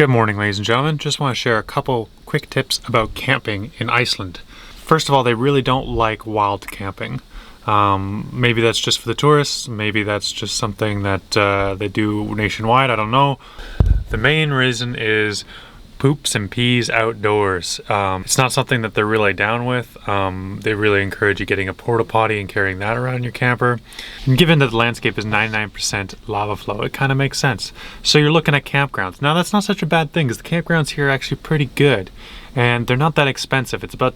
Good morning, ladies and gentlemen. Just want to share a couple quick tips about camping in Iceland. First of all, they really don't like wild camping. Maybe that's just for the tourists, maybe that's just something that they do nationwide, I don't know. The main reason is poops and pees outdoors. It's not something that they're really down with. They really encourage you getting a porta potty and carrying that around your camper. And given that the landscape is 99% lava flow, it kind of makes sense. So you're looking at campgrounds. Now that's not such a bad thing because the campgrounds here are actually pretty good and they're not that expensive. It's about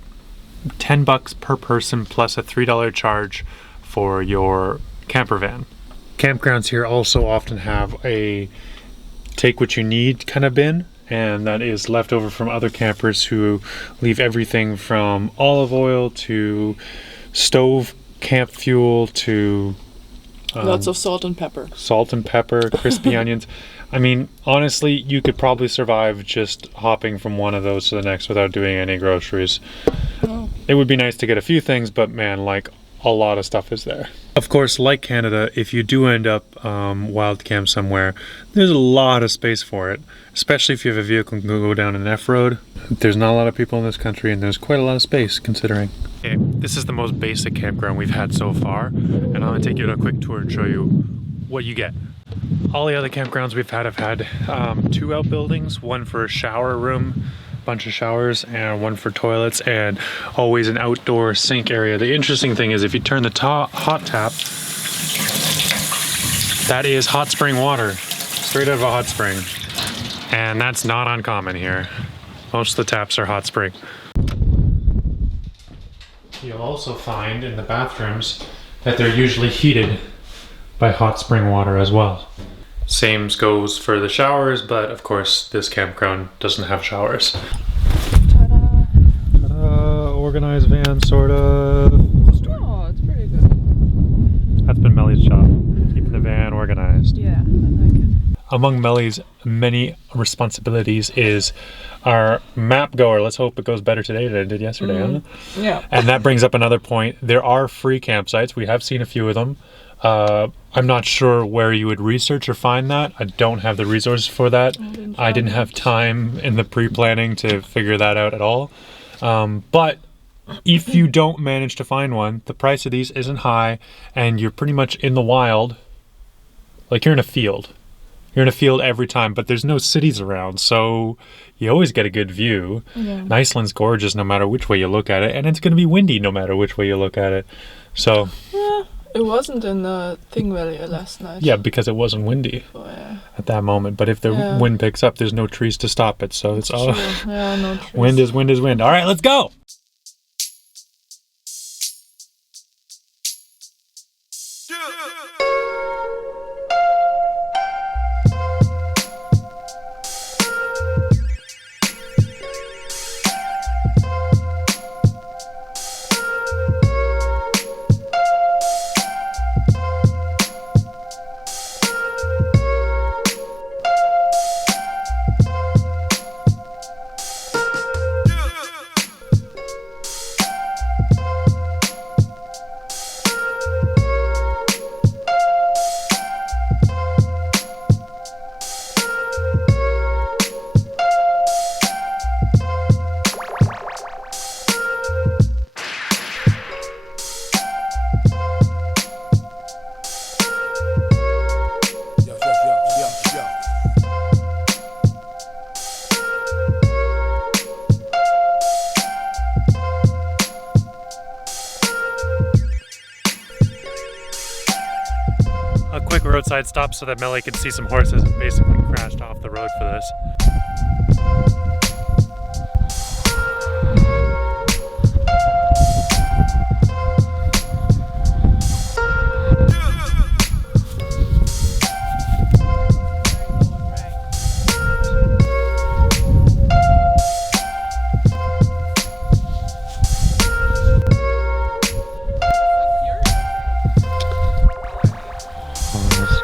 $10 per person plus a $3 charge for your camper van. Campgrounds here also often have a take what you need kind of bin, and that is left over from other campers who leave everything from olive oil to stove camp fuel to lots of salt and pepper, crispy onions. I mean, honestly, you could probably survive just hopping from one of those to the next without doing any groceries. Oh. It would be nice to get a few things, but man, like, a lot of stuff is there. Of course, like Canada, if you do end up wild camp somewhere, there's a lot of space for it, especially if you have a vehicle and can go down an F-road. There's not a lot of people in this country and there's quite a lot of space considering. Okay, this is the most basic campground we've had so far, and I'm gonna take you on a quick tour and show you what you get. All the other campgrounds we've had have had two outbuildings, one for a shower room, bunch of showers, and one for toilets, and always an outdoor sink area. The interesting thing is if you turn the hot tap, that is hot spring water, straight out of a hot spring. And that's not uncommon here. Most of the taps are hot spring. You'll also find in the bathrooms that they're usually heated by hot spring water as well. Same goes for the showers, but of course this campground doesn't have showers. Ta-da! Ta-da! Organized van, sort of. Oh, it's pretty good. That's been Melly's job, keeping the van organized. Yeah, I like it. Among Melly's many responsibilities is our map goer. Let's hope it goes better today than it did yesterday, huh? Yeah. And that brings up another point. There are free campsites. We have seen a few of them. I'm not sure where you would research or find that. I don't have the resources for that. I didn't have time in the pre-planning to figure that out at all. But if you don't manage to find one, the price of these isn't high and you're pretty much in the wild. Like you're in a field. You're in a field every time, but there's no cities around, so you always get a good view. Yeah. And Iceland's gorgeous no matter which way you look at it, and it's going to be windy no matter which way you look at it. So... yeah. It wasn't in the Thing Valley last night. Yeah, because it wasn't windy at that moment. But if the wind picks up, there's no trees to stop it. So it's all no trees. Wind is wind is wind. All right, let's go. A quick roadside stop so that Melly could see some horses and basically crashed off the road for this.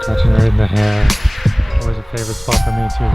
Scratching right in the hair. Always a favorite spot for me too.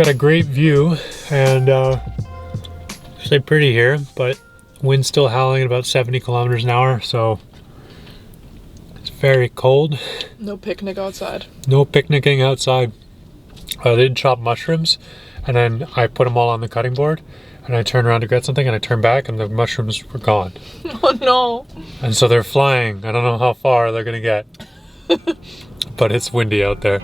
got a great view and stay pretty here, but wind's still howling at about 70 kilometers an hour, so it's very cold. No picnic outside. No picnicking outside. I did chop mushrooms and then I put them all on the cutting board and I turned around to get something and I turned back and the mushrooms were gone. Oh no. And so they're flying. I don't know how far they're gonna get. But it's windy out there.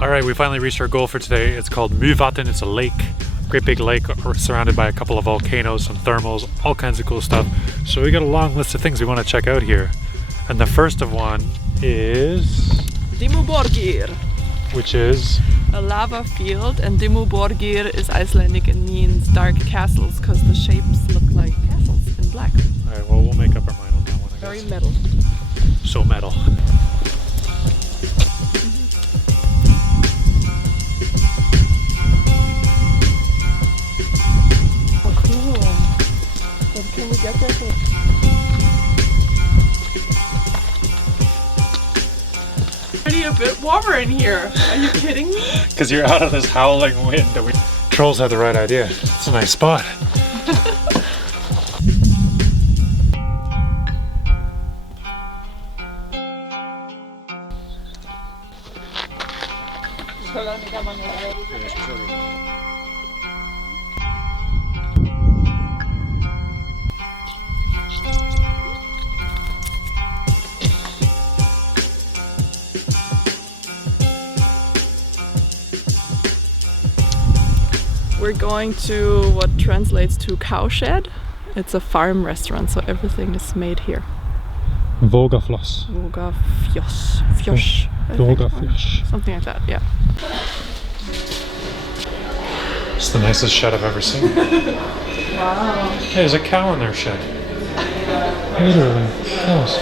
All right, we finally reached our goal for today. It's called Mývatn. It's a lake, great big lake surrounded by a couple of volcanoes, some thermals, all kinds of cool stuff. So we got a long list of things we want to check out here. And the first of one is... Dimmuborgir. Which is? A lava field, and Dimmuborgir is Icelandic and means dark castles because the shapes look like castles in black. All right, well, we'll make up our mind on that one, I Very guess. metal. So metal. Can we get there? Already a bit warmer in here. Are you kidding me? Because you're out of this howling wind. Trolls had the right idea. It's a nice spot. We're going to what translates to cowshed. It's a farm restaurant, so everything is made here. Vågafloss. Vågafjoss. Fjoss. Vågafjoss. Something like that, yeah. It's the nicest shed I've ever seen. Wow. Hey, there's a cow in their shed. Literally, cows.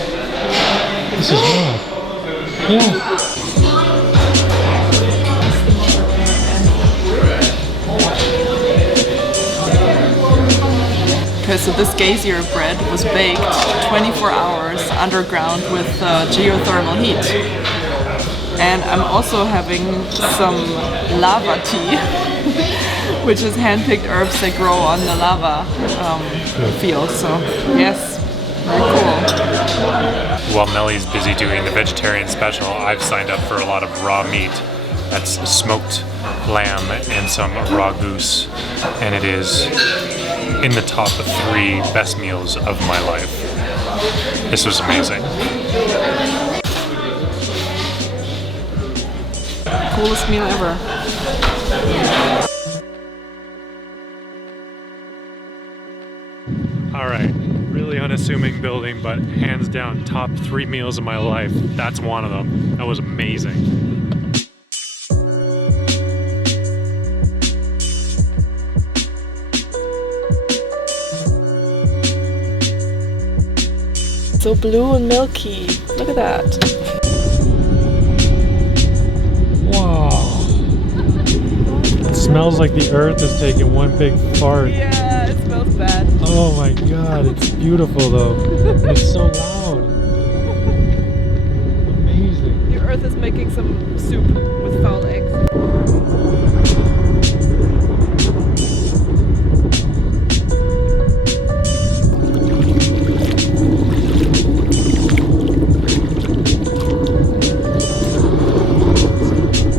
This is wild. Yeah. Okay, so this gazier bread was baked 24 hours underground with geothermal heat. And I'm also having some lava tea, which is hand-picked herbs that grow on the lava field. So yes, very cool. While Melly's busy doing the vegetarian special, I've signed up for a lot of raw meat. That's smoked lamb and some raw goose, and it is in the top 3 best meals of my life. This was amazing. Coolest meal ever. All right, really unassuming building, but hands down top 3 meals of my life. That's one of them. That was amazing. So blue and milky. Look at that. Wow. That's smells like the earth is taking one big fart. Yeah, it smells bad. Oh my god, it's beautiful though. It's so loud. Amazing. The earth is making some soup with foul eggs.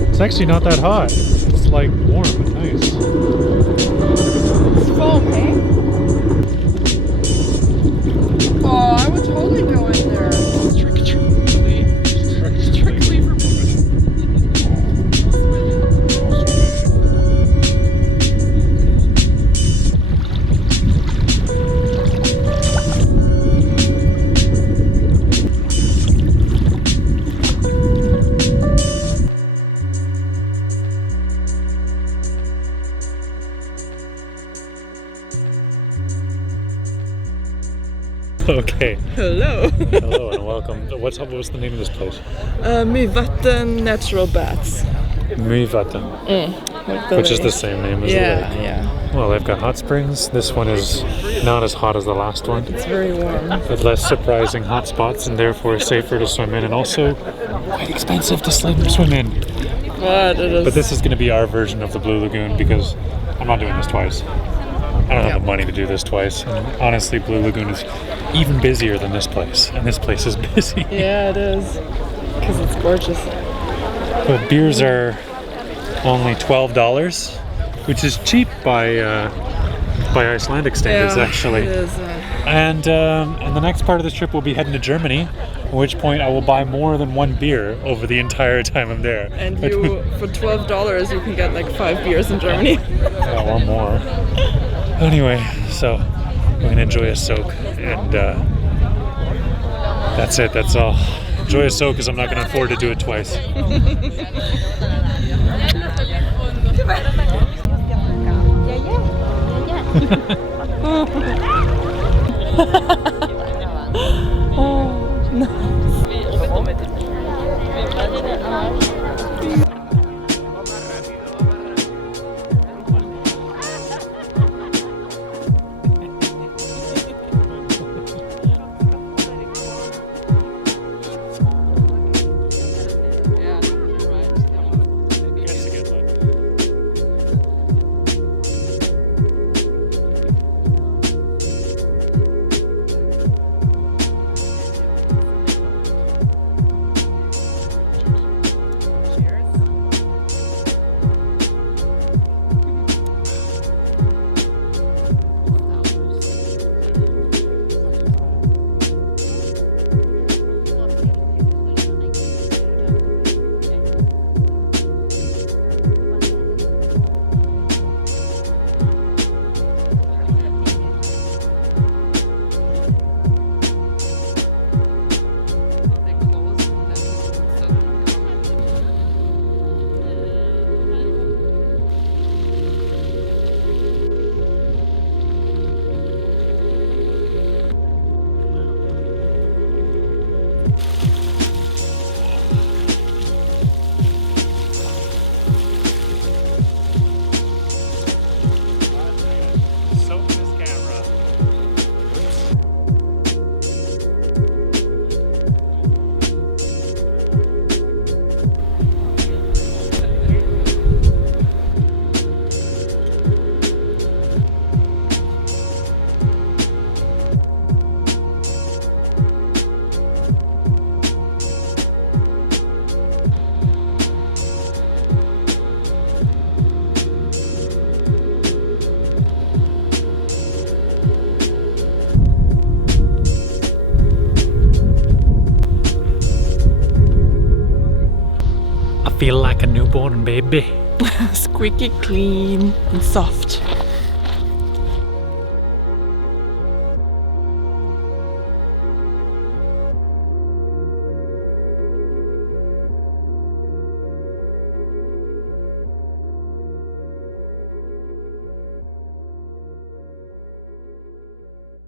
It's actually not that hot. It's like warm and nice. It's foam, hey? Oh, I would totally go in there. Strictly for Okay. Hello. Hello and welcome. What's the name of this place? Mývatn natural baths. Mývatn. Which is the same name as the lake. Yeah. Well, they've got hot springs. This one is not as hot as the last one. It's very warm. With less surprising hot spots and therefore safer to swim in and also quite expensive to swim in. But it is. But this is going to be our version of the Blue Lagoon because I'm not doing this twice. I don't have the money to do this twice. And honestly, Blue Lagoon is even busier than this place. And this place is busy. Yeah, it is. Because it's gorgeous. But beers are only $12, which is cheap by Icelandic standards, actually. It is. And the next part of this trip will be heading to Germany, at which point I will buy more than one beer over the entire time I'm there. And you, for $12, you can get like 5 beers in Germany. Yeah, or more. Anyway, so we're gonna enjoy a soak, and that's it. That's all. Enjoy a soak, because I'm not gonna afford to do it twice. Oh, nice. Feel like a newborn baby. Squeaky clean and soft.